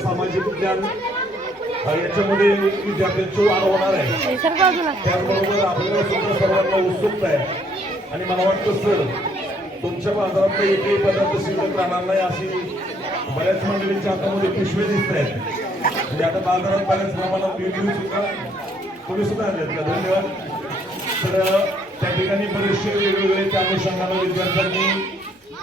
सामाजिक विज्ञान याच्यामध्ये विद्यार्थ्यांची वाढ होणार आहे. त्याचबरोबर आपल्याला सुद्धा सर्वांना उत्सुकता आहे आणि मला वाटतं सर तुमच्या बाजारात एकही पदार्थ शिल्लक राहणार नाही अशी बऱ्याच मंडळींच्या हातामध्ये पिशवे दिसत आहेत. म्हणजे आता बाजारात बऱ्याच प्रमाणात विक्री सुद्धा तुम्ही सुद्धा आणलेत का? धन्यवाद. तर त्या ठिकाणी बरेचसे वेगवेगळे त्या अनुषंगाने विद्यार्थ्यांनी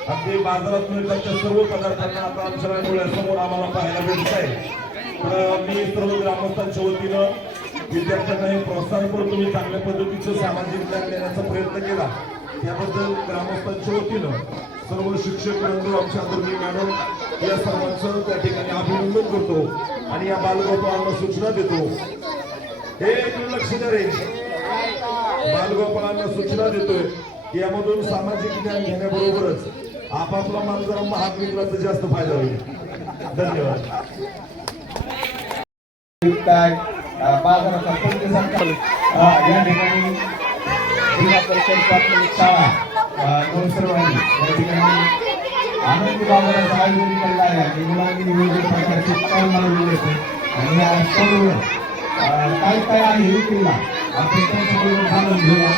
अगदी बाजारात मिळतात त्या सर्व पदार्थांना आता आमच्या डोळ्यासमोर आम्हाला पाहायला भेटत आहे. तर मी सर्व ग्रामस्थांच्या वतीनं विद्यार्थ्यांना हे प्रोत्साहन करून तुम्ही चांगल्या पद्धतीचं सामाजिक ज्ञान देण्याचा प्रयत्न केला त्याबद्दल ग्रामस्थांच्या वतीनं सर्व शिक्षक बंधू आमच्या आदरणीय मॅडम या सर्वांचं त्या ठिकाणी अभिनंदन करतो आणि या बालगोपाळांना सूचना देतो. हे लक्षणीय रे बालगोपाळांना सूचना देतोय की यामधून सामाजिक ज्ञान घेण्याबरोबरच आपापला माल जरा महाग विकला तर जास्त फायदा होईल. धन्यवाद. बाजाराचा या ठिकाणी जिल्हा परिषद प्राथमिक शाळा गोरसरवाडी या ठिकाणी आनंद बाजाराचं आयोजन केलं आहे आणि मुलांनी विविध प्रकारचे स्टॉल लावलेले होते आणि या स्टॉलवर काय काय आहे विक्रीला आपण त्यांच्याकडून जाणून घेऊया.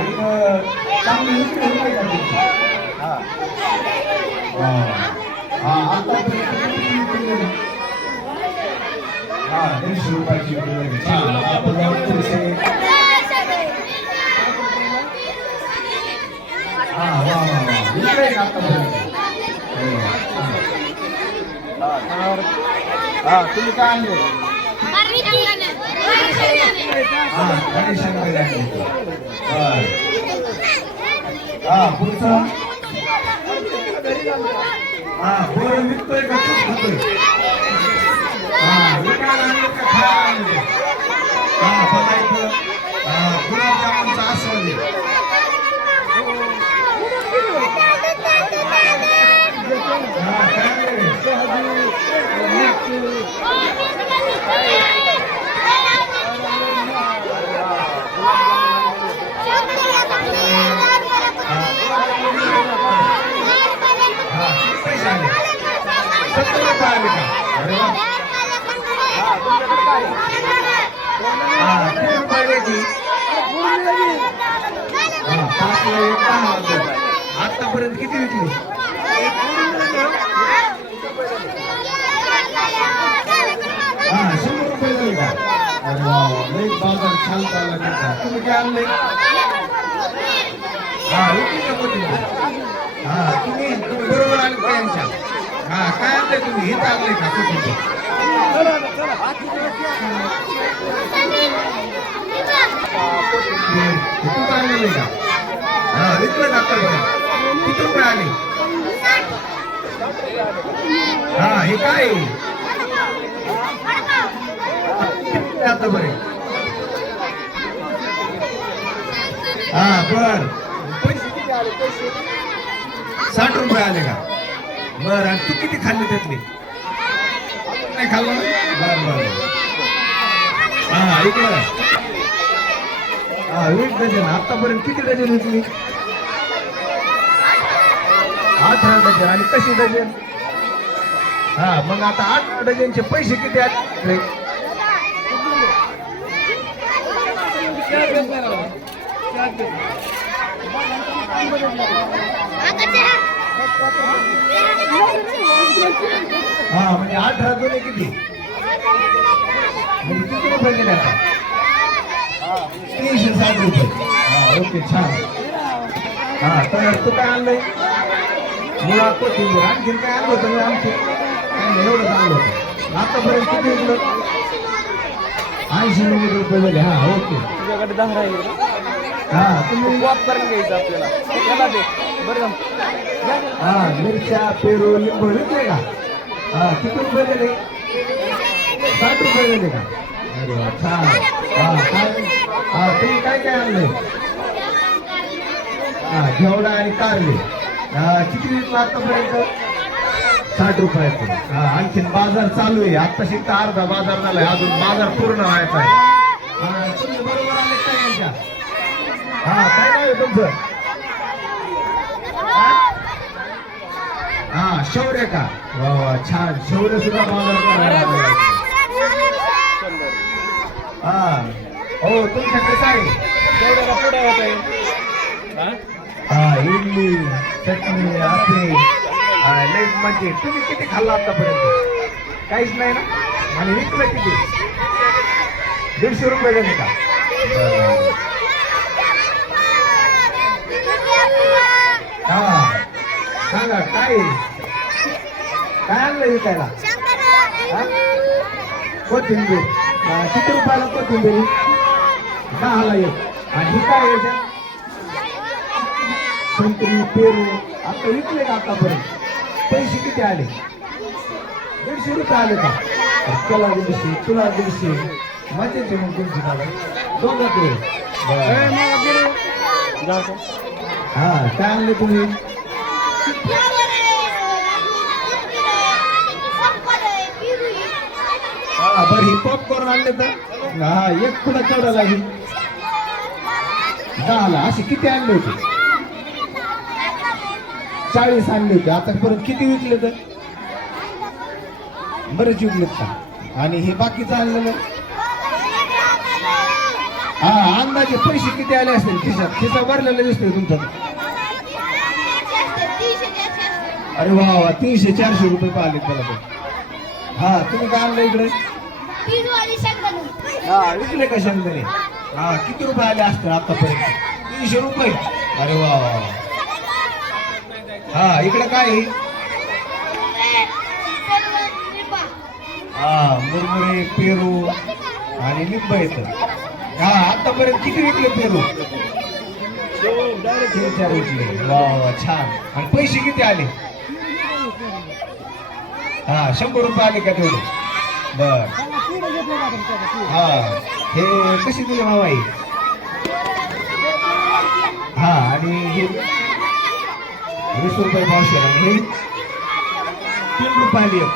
इथं चांगली विक्री होत आहे का तुमची? आतापर्यंत 150 रुपयाची विक्री छान. तुम्ही काय आणले? पुढचा बरं विकतोय का तूच खातोय? विकायला आणले का खायला आणले? बघायचं गुलाबजामुनचा आस्वाद आहे. आतापर्यंत किती विकली? 100 रुपये झाले का? अरे वा, बाजार छान चालला. तुम्ही काय आणले? विकली का कोणी? तुम्ही बरोबर आले का यांच्या? काय आणले तुम्ही? हे आणले का कुठे? तू आणलेलं का? विकलं का आतापर्यंत? किती रुपये आले? हे काय आता बरे? बर. पैसे किती आले? 60 रुपये आले का? बर. आणि तू किती खाल्ली त्यातली? नाही खाल्लं? बर बर. इकडं 20 डझन. आतापर्यंत किती डझन विकली? 18 डझन. आणि कशी डझन? मग आता 8 डझनचे पैसे किती आले? म्हणजे 18 दोन्ही किती? म्हणजे किती रुपये गेले आता? 360 रुपये. ओके छान. तर तू काय आणलंय? मुळा कोथिंबीर. आणखीन काय आणलं होतं? आमचे एवढं आणलं होतं. आतापर्यंत किती विकलं? 80-90 रुपये झाले. ओके. तुझ्याकडे 10 राहील. तुम्ही वाप करून घ्यायचं आपल्याला. हा मिरच्या पेरू लिंबू विकले का? हा किती रुपये दिले? 60 रुपये दिले का? अरे वा, छान. तुम्ही काय काय आणले? घेवडा आणि कारले. किती विकला आतापर्यंत? 60 रुपयाचे. आणखीन बाजार चालू आहे. आता शिकता अर्धा बाजार झालाय, अजून बाजार पूर्ण व्हायचा आहे. तुम्ही बरोबर आले काय यांच्या? काय नाव आहे तुमचं? शौर्य का? वा वा, छान. शौर्य सुद्धा बाजार हो. तुमच्याकडे काय? इडली चटणी आपे लईच म्हणजे. तुम्ही किती खाल्ला आतापर्यंत? काहीच नाही ना? आणि विकलं किती? 150 रुपये झाले का? सांगा काय काय आणलं विकायला? कोथिंबीर. किती रुपयाला कोथिंबीर? 10ला एक. आणि ही काय याच्यात? संत्री पेरू. आता विकले का आतापर्यंत? पैसे किती आले? 150 रुपये आले का? तुला 150, तुला 150. मजेचे मग तुमची मला दोघं ते. काय आणले तुम्ही? बरं ही पॉपकॉर्न आणले तर? एक पुढे केवढा लागेल? 10ला. असे किती आणले होते? 40 आणले होते. आता परत किती विकले तर? बरेच विकलेत का? आणि हे बाकीचं आणलेलं? अंदाजे पैसे किती आले असतील खिशात? खिसा भरलेला दिसतोय तुमचा. अरे वा वा, 300-400 रुपये पाहिले त्याला पण. तुम्ही काय आणलं इकडे? विकले का शेंगदाणे? किती रुपये आले असतील आतापर्यंत? 300 रुपये. अरे वा वा. इकडे काय? मुरमुरे पेरू आणि लिंब येत. आतापर्यंत किती विकले पेरू? 3-4 विकले. वा वा, छान. आणि पैसे किती आले? 100 रुपये आले का तेवढे? बर. हे कशी दिली मावाई? आणि हे 20 रुपये पावशेर. आणि हे 3 रुपयाला एक.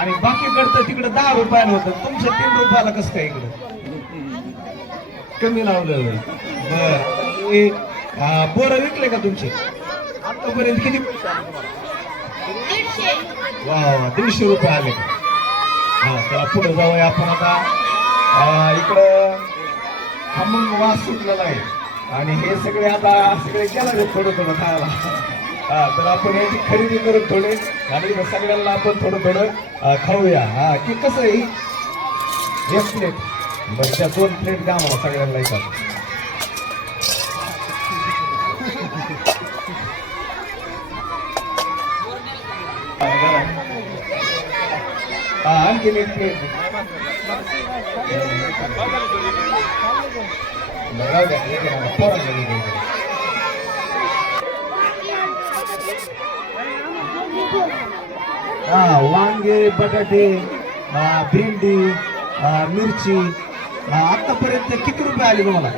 आणि बाकी कडतं तिकडे 10 रुपयाला होतं. तुमचं 3 रुपयाला कसं काय इकडं कमी लावलं? बर. बोरं विकले का तुमचे आतापर्यंत? किती? वा वा, 150 रुपये आले का? त्याला पुढे जाऊया आपण आता. इकडं खमंग वास सुटलेला आहे. आणि हे सगळे आता सगळे गेला थोडं थोडं खायला. तर आपण याची खरेदी करू थोडे आणि सगळ्यांना आपण थोडं थोडं खाऊया. की कसं आहे? 1 प्लेट. बरं, त्या 2 प्लेट द्या मला सगळ्यांना येतात. आणखीन 1 प्लेट. वांगे, बटाटे, भेंडी, मिरची. आतापर्यंत किती रुपये आले तुम्हाला?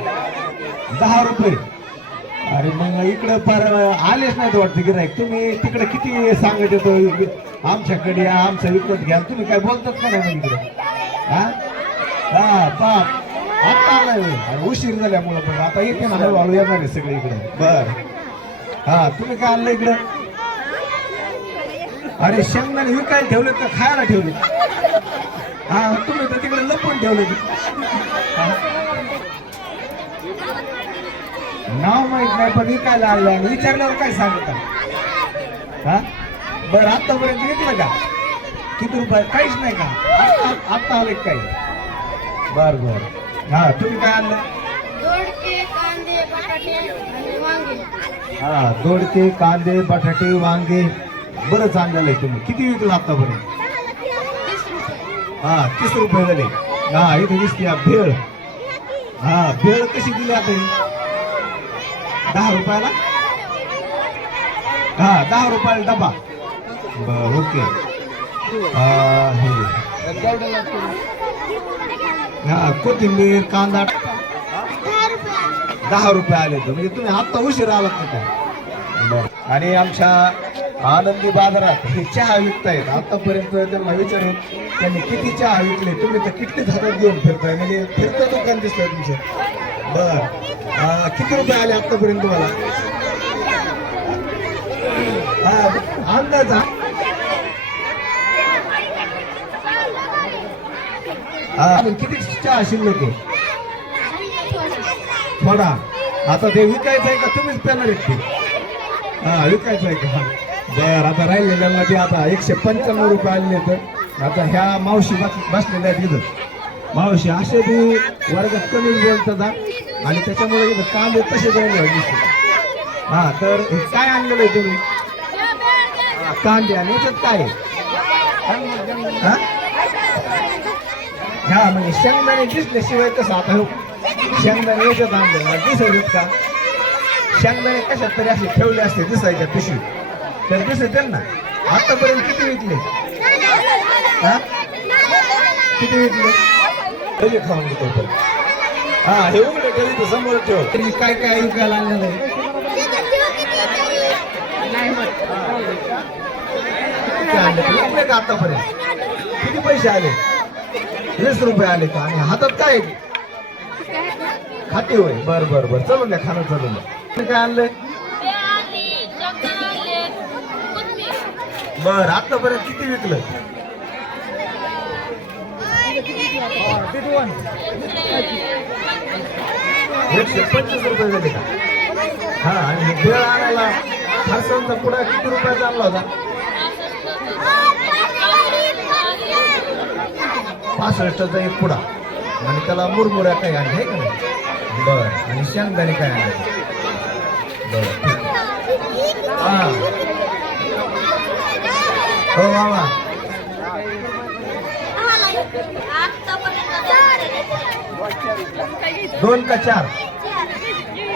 10 रुपये. अरे मग इकडं फार आलेच नाहीत वाटतं गिराईक. तुम्ही तिकडे किती सांगत येतो आमच्याकडे या, आमचं विकत घ्या. तुम्ही काय बोलतात का नाही मग इकडे? बाप आता आलाय. उशीर झाल्यामुळं पण आता येते ना, हळूहळू येणार आहे सगळे इकडे. बर. तुम्ही काय आणलं इकडं? अरे शेंगदाणे विकायला ठेवले का खायला ठेवले? तुम्ही तर तिकडे लपून ठेवले. नाव माहित नाही पण विकायला आणलं. आणि विचारल्यावर काय सांगता? बरं, आतापर्यंत विकलं का? किती रुपये? काहीच नाही का? आता आले काही? बर बर. तुम्ही काय आणलं? दोडके, कांदे, बटाटे आणि वांगे. दोडके, कांदे, बटाटे, वांगे. बरंच आणलेलं आहे तुम्ही. किती विकलं आतापर्यंत? 30 रुपये झाले. इथे दिसते भेळ. भेळ कशी दिली आता ही? 10 रुपयाला. हा 10 रुपयाला डबा. बर ओके. हे हा कोथिंबीर कांदा 10 रुपये आले तर म्हणजे तुम्ही आत्ता उशीर आलात का काय? बरं. आणि आमच्या आनंदी बाजारात हे चहा विकतायत. आतापर्यंत त्यांना विचारून त्यांनी किती चहा विकले, तुम्ही तर किती हातात घेऊन फिरताय, म्हणजे फिरतं दुकान दिसतंय तुमचं. बर किती रुपये आले आतापर्यंत तुम्हाला? हा अंदाज किती चहा शिल्लक आहे? थोडा. आता ते विकायचं आहे का तुम्हीच पेणार आहेत ते? हा विकायचं आहे का? बर आता राहिलेल्या ते आता 195 रुपये आलेले. तर आता ह्या मावशी बसलेल्या आहेत इथं. मावशी असे बी वर्गात कमी बोलतात आणि त्याच्यामुळे इथं कांदे तसे जायला दिसते. हा तर हे काय आणलेलं आहे तुम्ही? कांदे. आणि याच्यात काय हा हा म्हणजे शेंगदाणे दिसल्याशिवाय कसं आता हो शेंगदाणे याच्यात आणलं दिसायचं का? शेंगदाणे कशात तरी असे ठेवले असते दिसायच्या पिशवी तर दिसत ना. आतापर्यंत किती विकले? हा किती विकले? कधी खाऊन घेतो. हा हे उघडे कधी तर समोर ठेव. तुम्ही काय काय विकायला आणलेलं आहे? विकले का आतापर्यंत? किती पैसे आले? 20 रुपये आले का? आणि हातात काय खाते होय? बर बर बर चलून द्या खाणं चलून द्या. काय आणलंय? बर आतापर्यंत किती विकलं? 125 रुपये झाले का? हा आणि भेळ आणायला फरसांचा पुडा किती रुपयाचा आणला होता? 65चा एक पुडा. आणि त्याला मुरमुऱ्या काही आणले का नाही? बर आणि शेंगदाणे काय आणले? बर हा हो मामा. दोन का चार?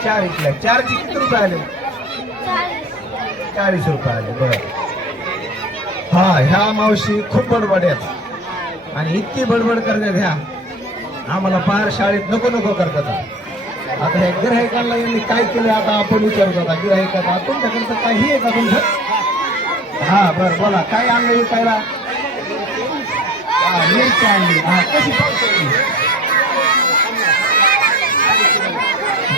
चार इथल्या. चारचे किती रुपये आले? 40 रुपये आले. बर हा ह्या मावशी खूप बडबड्यात आणि इतकी बडबड करतात ह्या आम्हाला पार शाळेत नको नको करतात. आता हे गिऱ्हाईकांना यांनी काय केलं आता आपण विचारत होता गिऱ्हाईकाचा तुमच्याकडचं काही आहे का तुमचं? हा बर बोला काय आणलं विकायला? मिरची आणली. हा कशी पावसाळी?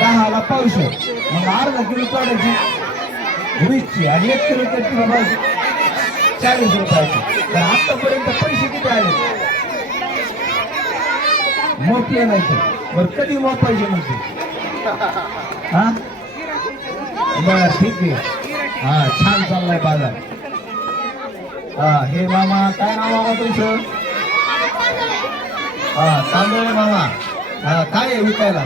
10ला पावशे. मग अर्धा किलो काढायची 20ची आणि 1 किलो किती बाबाची 40 रुपयाची. तर आतापर्यंत पैसे किती आले? मोठे नाही तर बरं कधी मोपायचे नव्हते. हा बर ठीक आहे. हा छान चाललाय बाजार. हा हे मामा काय नाव मामा तुमचं? हा तांदूळ मामा. हा काय आहे विकायला?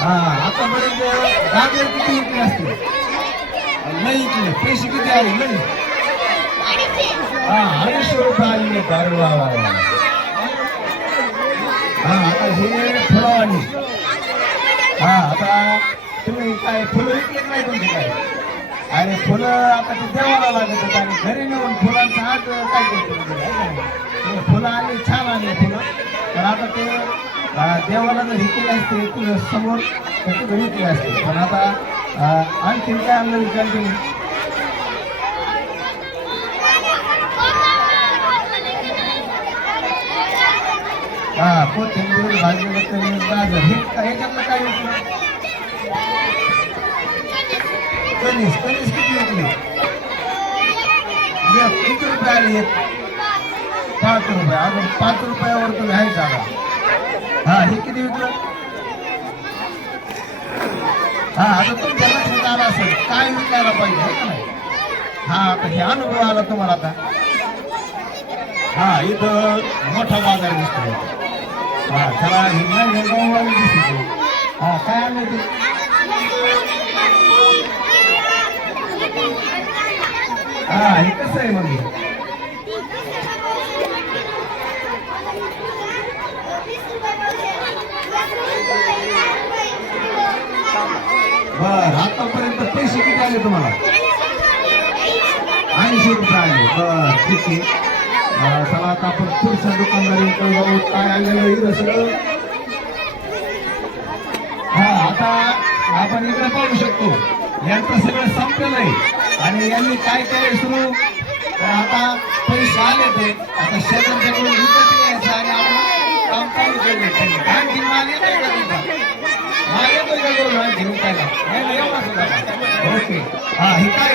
हा आतापर्यंत गाजर किती विकले असतील? नाही विकले. पैसे किती आले? नाही हा 250 रुपये आले. अरे वा वा वा. हा आता हे फुलावाणी. हा आता तुम्ही काय फुलं विकले नाही तुमचे काय? आणि फुलं आता ते देवाला लागत होतं आणि घरी नेऊन फुलांचा हात काय करतो? फुलं आली छान आली फुलं. तर आता ते देवाला जर विकले असते तुझ्या समोर तर तुझं विकले असते. पण आता आणखीन काय आणलं विचार तुम्ही? हा कोथिंबीर भाजलेलं गाजर हे ह्याच्यातलं काय विकलं? कणीस. कणीस किती विकली? किती रुपये आली? 5 रुपये. अजून 5 रुपयावर तुम्ही आहे का? हा हे किती विकलं? हा आता तुमच्या लक्षात आलं असेल काय विकायला पाहिजे का नाही? हा आता हे अनुभव आला तुम्हाला आता. हा इथं मोठा बाजार दिसतो. हा त्याला हिंगण गाववाली दिसते. हा काय आणलं ते? हा हे कसं आहे म्हणजे? बर आतापर्यंत पैसे किती आले तुम्हाला 80 रुपये आले बर ठीक आहे चला आता आपण पुढच्या दुकानदारीकडे जाऊ काय आलेलं इथं सगळं हा आता आपण इकडे पाहू शकतो यांचं सगळं संपलेलं आहे आणि यांनी काय केलंय सुरू तर आता पैसे आले ते आता शेजारच्याकडून विकत घ्यायचं आणि आपण काम चालू केलं आणखी माल येतोय का तुमचा माल येतोय का करून आणखी विकायला नाही एवढा सुद्धा ओके हा हे काय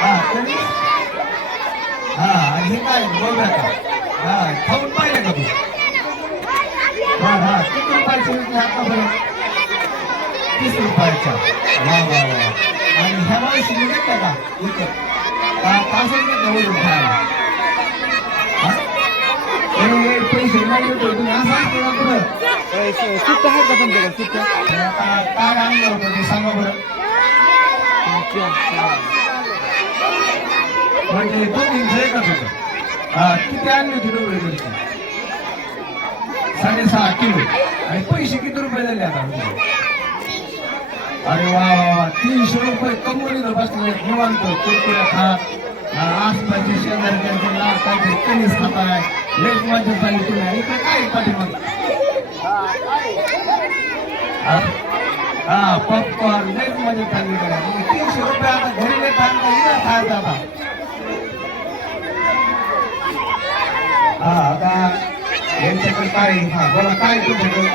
हा तरी हा हे काय बोलला का हा खाऊन पाहिलं का तू हा हा किती रुपयाचे विकले आतापर्यंत 30 रुपयाच्या वा वा वा आणि ह्या माणशी घेतल्या का विकत पासून घेतलं खायला पैसे नाही देतो तुम्ही असं केला पुढं सुट्ट आहे का तुमच्याकडे सुट्ट काय आणलं होतं ते सांगा बरं म्हणजे 2-3 एकच होतं किती आणली होती डोबळी मिरची 6.5 किलो आणि पैसे किती रुपये झाले आता अरे वा वा वा 300 रुपये कमवून बसले निवांत कुरकुऱ्या खात आसपासचे शेजारी त्यांचे काहीतरी कणीस खाताय लेट मजा चालली तुम्ही इकडे काय पाठीमाग हा पॉपकॉर्न लेट मजा चालली करा 300 रुपये आता घरी नाही खायचं आता हा आता यांच्याकडे काय हा बोला काय तुमच्याकडे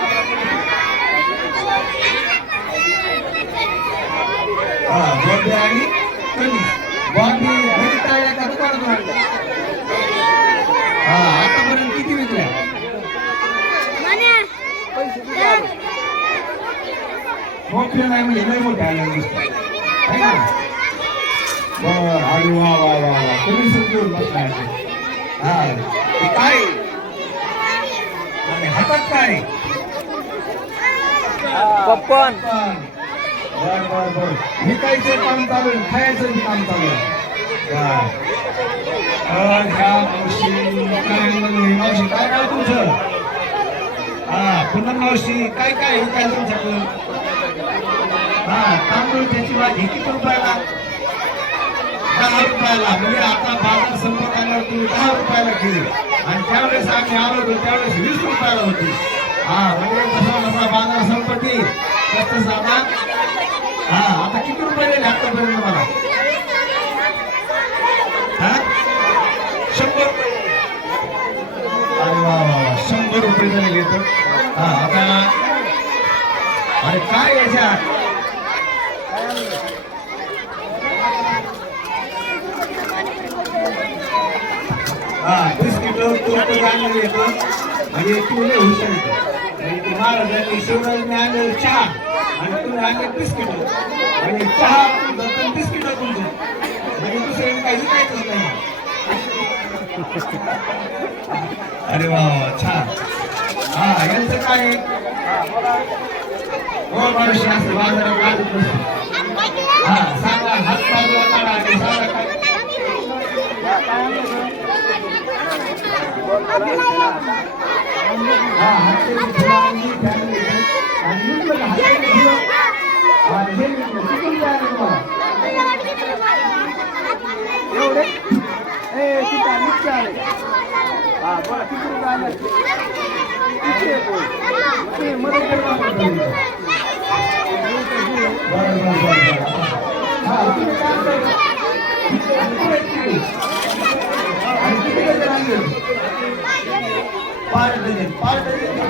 हा बॉम्बे आणि कणीस बॉम्बे घरी काय का दुकानातून आणलं हा आतापर्यंत किती विकल्या मोठे नाही म्हणजे लय मोठे आले आहे ना बर अरे वा वा वा वा तुम्ही समजून बसलाय हा ते काय आणि हातात काय पॉपकॉर्न बर बर बर विकायचं काम चालू आहे खायचं काम चालू आहे ह्या मावशी काय नाव तुमचं हा पुन्हा मावशी काय काय विकायचं तुमच्याकडून हा तांदूळ त्याची भाजी किती रुपयाला 10 रुपयाला म्हणजे आता बाजार संपत आल्यावर तुम्ही 10 रुपयाला केली आणि त्यावेळेस आम्ही आलो होतो त्यावेळेस 20 रुपयाला होती हा म्हणजे जसा बाजार संपत्ती तसं आता हा आता किती रुपये दिले आतापर्यंत मला हा 100 रुपये अरे वा वा 100 रुपये झाले तर हा आता अरे काय याच्यात हा बिस्किट तुमचं आणलेलं येतं आणि तुला हुशार येतं आणि ते महाराजांनी शिवराजांनी आणलेलं चहा आणि तुम्ही आणले बिस्किट आणि चहा तुमचं बिस्किट तुमचं म्हणजे दुसऱ्याने काही विकायचंच नाही अरे वा वा छान हा यांचं काय हो माणूस असं बाजारात लागत नसतं हा सांगा हात बाजूला काढा आणि सांगा काय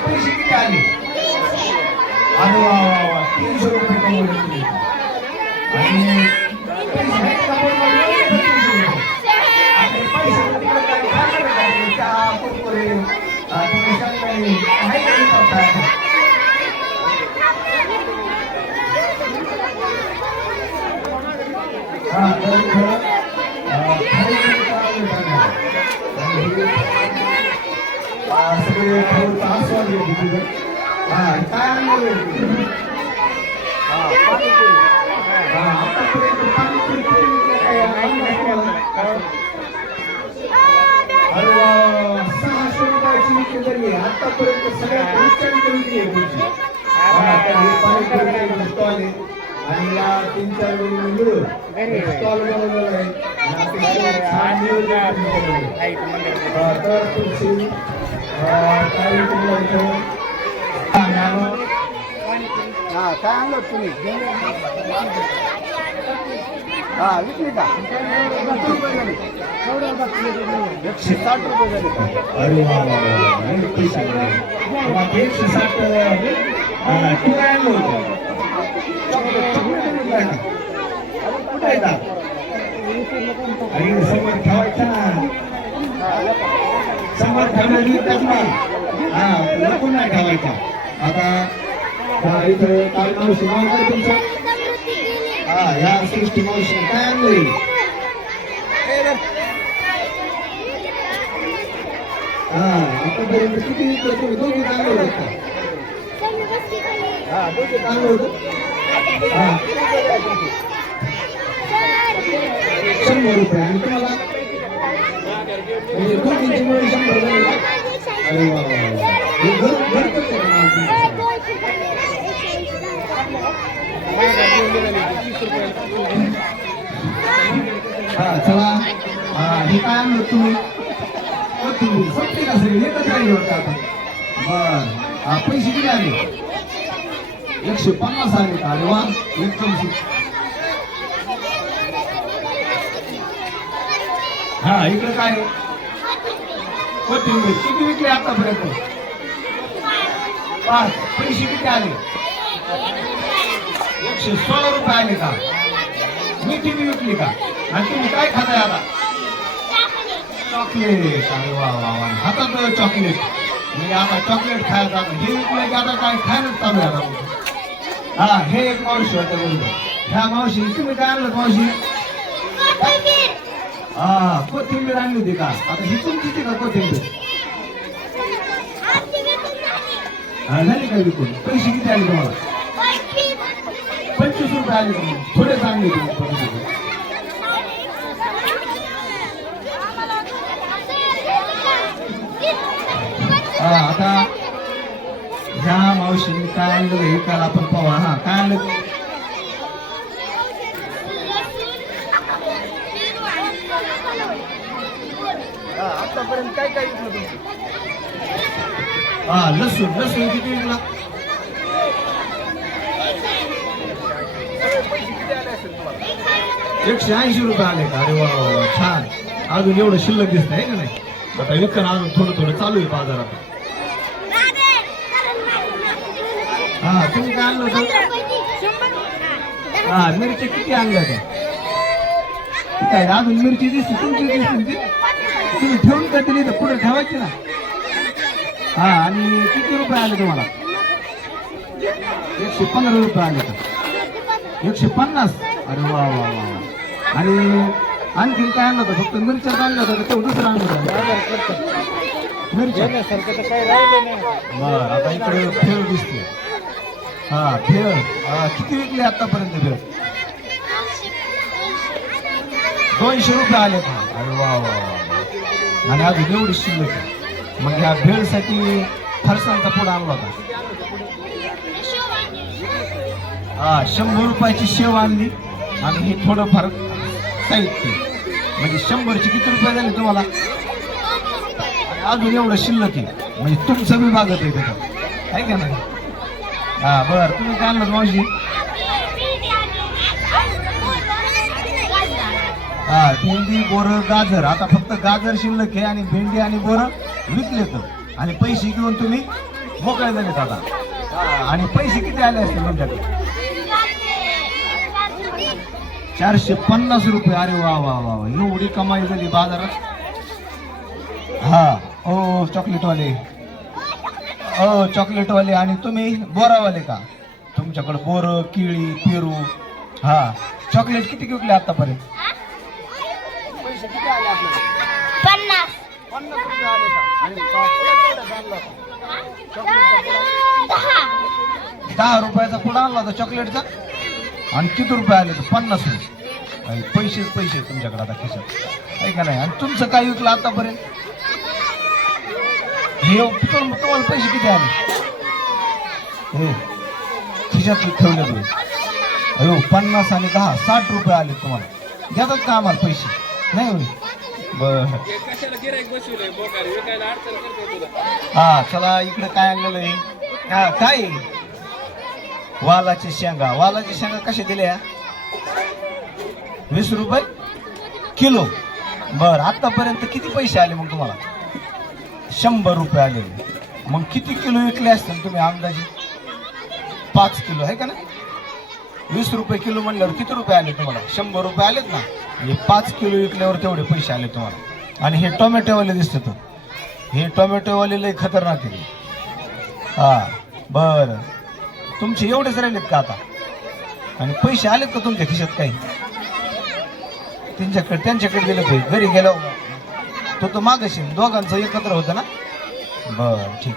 पैसे किती आले अरे वा वा वा 300 रुपये कमवले तुम्ही आणि चहा कुरकुरे सगळे आस्वाद घेतले काय आणलं आतापर्यंत पाणीपुरी अरे 600 रुपयाची विक्री झाली आतापर्यंत सगळ्यात उच्चारी क्वालिटी आहे पुढची. आता हे पाणीपुरीचे स्टॉल आहे आणि या 3-4 वेळी मिळून स्टॉल बनवलेला आहे आणि अतिशय छान नियोजन केलेलं आहे. तर तुमची काही तुम्हाला इथं काय आणलं तुम्ही हा विकली का 160 रुपये झाले का? अरे वा वा वा, लई पैसे मिळाले. मग 160 तू काय आणलं होतं? चॉकलेट कुठला आहे का? कुठं आहे का? अरे समोर ठेवायचा ना, समोर ठेवण्याची विकतात ना. हा लपून नाही ठेवायचा. आता इथं काय मावशी नाव काय तुमचं? हा या सृष्टी मावशी काय आणलंय? हा आतापर्यंत किती विकलं तुम्ही? दोघी आणलं होतं का? हा दोघी आणलं होतं. हा 100 रुपये आणि तुम्हाला म्हणजे दोघींची मिळून 100 झाले का? अरे वा वा वा. हे घरपोच आहे का माल तुमचं? हा चला हे काय आणलं तुम्ही? कोथिंबीर संपली का सगळी? एकच राहिली होतं आता. बर पैसे किती आले? 150 आले का? अरे वा एकदम हा इकडे काय कोथिंबीर किती विकले आतापर्यंत? 5. पैसे किती आले? 116 रुपये आले का? मिठी बी विकली का? आणि तुम्ही काय खाताय आता? चॉकलेट. अरे वा वा वा, हातात चॉकलेट म्हणजे आता चॉकलेट खायचं. आता हे विकलं की आता काय खायलाच चालू आहे आता. हा हे एक मावशी होतं बरोबर. ह्या मावशी तुम्ही काय आणलं मावशी? हा कोथिंबीर आणली होती का? आता ही तुमची का कोथिंबीर? हा झाली का विकून? पैसे किती आले तुम्हाला? 25 रुपये आले का? थोडे चांगले तुम्ही. हा आता ह्या मावशीने काय आणलं हे काल आपण पाहू. हा काय आणलं? आतापर्यंत काय काय विकलं तुम्ही? हा लसूण. लसूण किती विकला? पैसे किती आले असेल तुम्हाला? 180 रुपये आले का? अरे वा वा वा छान. अजून एवढं शिल्लक दिसत आहे का नाही? आता विकणं अजून थोडं थोडं चालू आहे बाजारात. हा तुम्ही काय आणलं होतं? हा मिरची किती आणल्या होत्या? काय अजून मिरची दिसते तुमची दिसते ती? तुम्ही ठेवून का दिली तर पुढे ठेवायची ना. हा आणि किती रुपये आले तुम्हाला? 115 रुपये आले का? 150. अरे वा वा वा. आणि आणखीन काय आणलं होतं? फक्त मिरच्या आणलं होतं का तेवढं दुसरं आणलं होतं? मिरच्या काय राहिले नाही. बरं आता इकडे फेळ दिसते. हा फेळ किती विकले आतापर्यंत फेळ? 200 रुपये आले का? अरे वा वा वा. आणि अजून एवढी शिल्लक आहे. मग ह्या भेळसाठी फरसांचा पुढा आणला होता. हा 100 रुपयाची शेव आणली आणि हे थोडंफार साहित्य म्हणजे 100चे किती रुपये झाले तुम्हाला? अजून एवढं शिल्लक आहे म्हणजे तुमचं बी भागत आहे त्याच्यात आहे का नाही? हा बरं तुम्ही काय आणलं मावशी? हा भेंडी बोरं गाजर. आता फक्त गाजर शिल्लक आहे आणि भेंडी आणि बोरं विकले तर आणि पैसे घेऊन तुम्ही मोकळे झालेत आता. आणि पैसे किती आले असतील तुमच्याकडे? 450 रुपये. अरे वा वा वा वा एवढी कमाई झाली बाजारात. हा ओ चॉकलेटवाले. हो चॉकलेटवाले. आणि तुम्ही बोरावाले का? तुमच्याकडे बोरं केळी पेरू. हा चॉकलेट किती विकले आतापर्यंत? पैसे किती आले आपल्याला? 50 रुपये आले का? आणि 10 रुपयाचा पुडा आणला होता चॉकलेटचा आणि किती रुपये आले? 50 रुपये. पैसेच पैसे तुमच्याकडे आता खिशात आहे का नाही? आणि तुमचं काय विकलं आतापर्यंत? हे तुम्हाला पैसे किती आले? हे खिशात ठेवले तुम्ही. अयो 50 आणि 10 60 रुपये आले तुम्हाला. देतात का आम्हाला पैसे? नाही होईल. बर हा चला इकडे काय आणलेलं आहे? हा काय आहे? वालाची शेंगा. वालाची शेंगा कशा दिल्या? 20 रुपये किलो. बर आतापर्यंत किती पैसे आले मग तुम्हाला? 100 रुपये आले. मग किती किलो विकले असतील तुम्ही अंदाजे? 5 किलो आहे का ना? 20 रुपये किलो म्हणल्यावर किती रुपये आले तुम्हाला? 100 रुपये आलेत ना. हे 5 किलो विकल्यावर तेवढे पैसे आले तुम्हाला. आणि हे टोमॅटोवाले दिसतात. हे टोमॅटोवाले लय खतरनाक आहे. हा बर तुमचे एवढेच राहिलेत का आता? आणि पैसे आलेत का तुमच्या खिशात काही? त्यांच्याकडे गेलं पाहिजे. घरी गेल्यावर तो मागाशी दोघांचं एकत्र होतं ना. बर ठीक.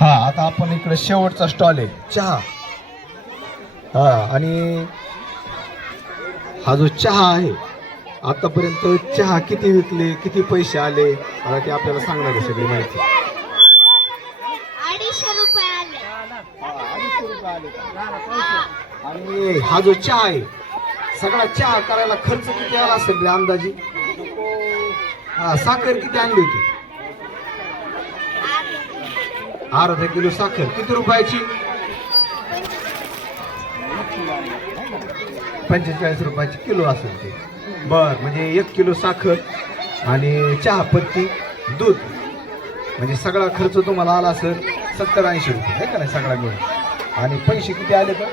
हा आता आपण इकडे शेवटचा स्टॉल आहे चहा. हा आणि हा जो चहा आहे आतापर्यंत चहा किती विकले किती पैसे आले आता ते आपल्याला सांगणार आहे सगळी माहिती. 250 रुपये आले. 250 रुपये आले. आणि हा जो चहा आहे सगळा चहा करायला खर्च किती आला असेल रे अंदाजे? हा साखर किती आणली होती? अर्धा किलो साखर किती रुपयाची? 45 रुपयाची किलो असेल ते. बर म्हणजे 1 किलो साखर आणि चहा पत्ती दूध म्हणजे सगळा खर्च तुम्हाला आला असेल 70-80 रुपये आहे का नाही सगळा मिळून. आणि पैसे किती आले तर?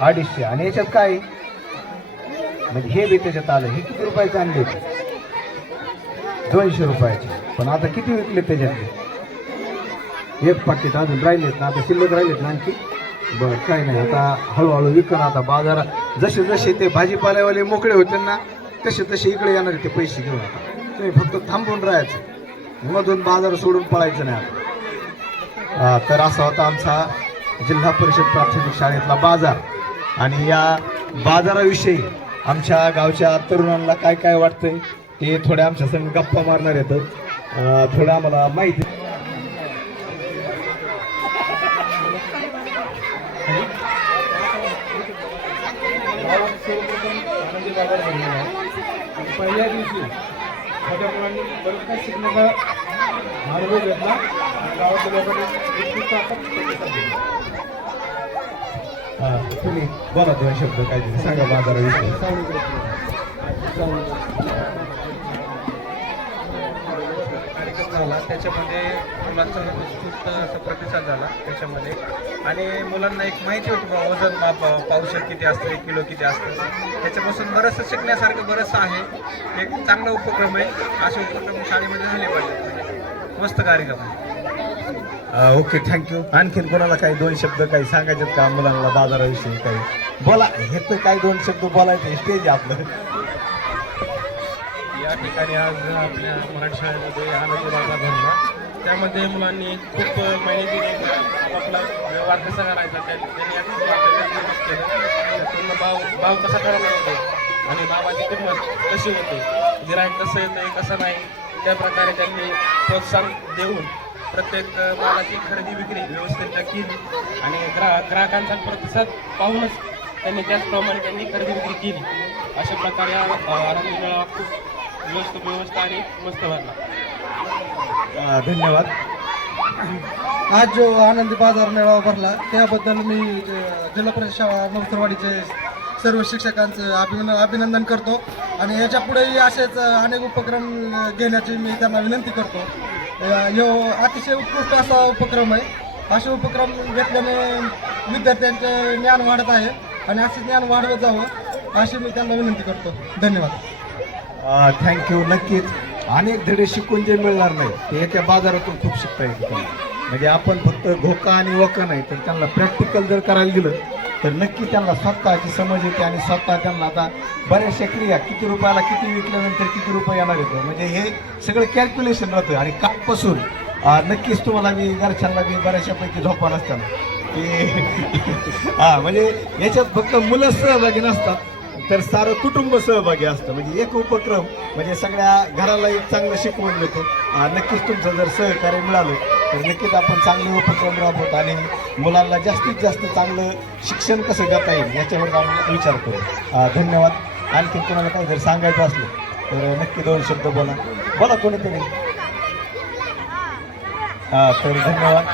250. आणि याच्यात काय म्हणजे हे बी त्याच्यात आलं. हे किती रुपयाचे आणले होते? 200 रुपयाचे. पण आता किती विकले त्याच्यातले? 1 पाकिट अजून राहिलेत ना. आता शिल्लक राहिलेत ना आणखी. बरं काय नाही आता हळूहळू विकन. आता बाजारात जसे जसे ते भाजीपाल्यावाले मोकळे होते ना तसे तसे इकडे येणार ते पैसे घेऊन. आता तुम्ही फक्त थांबून राहायचं मधून बाजार सोडून पळायचं नाही आता. तर असा होता आमचा जिल्हा परिषद प्राथमिक शाळेतला बाजार. आणि या बाजाराविषयी आमच्या गावच्या तरुणांना काय काय वाटतंय ते थोड्या आमच्या संग गप्पा मारणार येतं. थोडं आम्हाला माहिती. पहिल्या दिवशी मोठ्या मुलांनी बरंच काय शिकण्याचा अनुभव घेतला. गावातल्या लोकांनी तुम्ही बोला 2 शब्द काय सांगा बाजाराविषयी. कार्यक्रम झाला त्याच्यामध्ये मुलांचा उत्स्फूर्त असा प्रतिसाद झाला त्याच्यामध्ये. आणि मुलांना एक माहिती होती बाबा वजन माप पावशेर किती असतं 1 किलो किती असतं. त्याच्यापासून बरंचसं शिकण्यासारखं बरंचसं आहे. एक चांगला उपक्रम आहे. असे उपक्रम शाळेमध्ये झाले पाहिजे. मस्त कार्यक्रम आहे. Okay thank you. आणखीन कोणाला काही 2 शब्द काही सांगायचे का मुलांना बाजाराविषयी काही बोला? हे तर काही 2 शब्द बोलायचे स्टेज आपलं. या ठिकाणी आज आपल्या मराठी शाळेमध्ये आनंद बाजार भरला. त्यामध्ये मुलांनी खूप मेहनतीने आपला व्यवहार कसा करायचा त्यांनी पूर्ण भाव कसा करायला होतो आणि भावाची किंमत कशी होते गिराईक कसं येतं कसं नाही त्या प्रकारे त्यांनी प्रोत्साहन देऊन प्रत्येक मालाची खरेदी विक्री व्यवस्थित केली. आणि ग्राहकांचा प्रतिसाद पाहूनच त्यांनी त्याचप्रमाणे त्यांनी खरेदी विक्री केली. अशा प्रकारे आनंद मेळावा खूप व्यवस्था आणि मस्त भरला. धन्यवाद. आज जो आनंदी बाजार मेळावा भरला त्याबद्दल मी जिल्हा परिषद शाळा नवसरवाडीचे सर्व शिक्षकांचं अभिनंदन करतो. आणि याच्या पुढेही असेच अनेक उपक्रम घेण्याची मी त्यांना विनंती करतो. यो अतिशय उत्कृष्ट असा उपक्रम आहे. असे उपक्रम घेतल्याने विद्यार्थ्यांचे ज्ञान वाढत आहे आणि असे ज्ञान वाढवत जावं अशी मी त्यांना विनंती करतो. धन्यवाद. थँक्यू. नक्कीच अनेक धडे शिकून जे मिळणार नाही ते एका बाजारातून खूप शिकता येतं. म्हणजे आपण फक्त घोका आणि वका नाही तर त्यांना प्रॅक्टिकल जर करायला गेलं तर नक्की त्यांना स्वतःची समज येते. आणि स्वतः त्यांना आता बऱ्याचशा क्रिया किती रुपयाला किती विकल्यानंतर किती रुपये येणार येतं म्हणजे हे सगळं कॅल्क्युलेशन राहतं. आणि कालपासून नक्कीच तुम्हाला मी घरच्यांना मी बऱ्याचशापैकी झोपा नसताना की म्हणजे याच्यात फक्त मुलं सहभागी नसतात तर सारं कुटुंब सहभागी असतं. म्हणजे एक उपक्रम म्हणजे सगळ्या घराला एक चांगलं शिकवून देतो. नक्कीच तुमचं जर सहकार्य मिळालं तर नक्कीच आपण चांगले उपक्रम राबवतो आणि मुलांना जास्तीत जास्त चांगलं शिक्षण कसं देता येईल याच्यावर आपण विचार करू. धन्यवाद. आणखी कोणाला काही जर सांगायचं असलं तर नक्की 2 शब्द बोला कोणीतरी. तर धन्यवाद.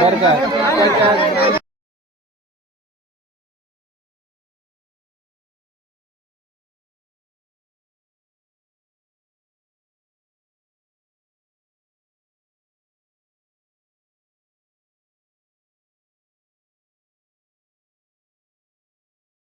बरं का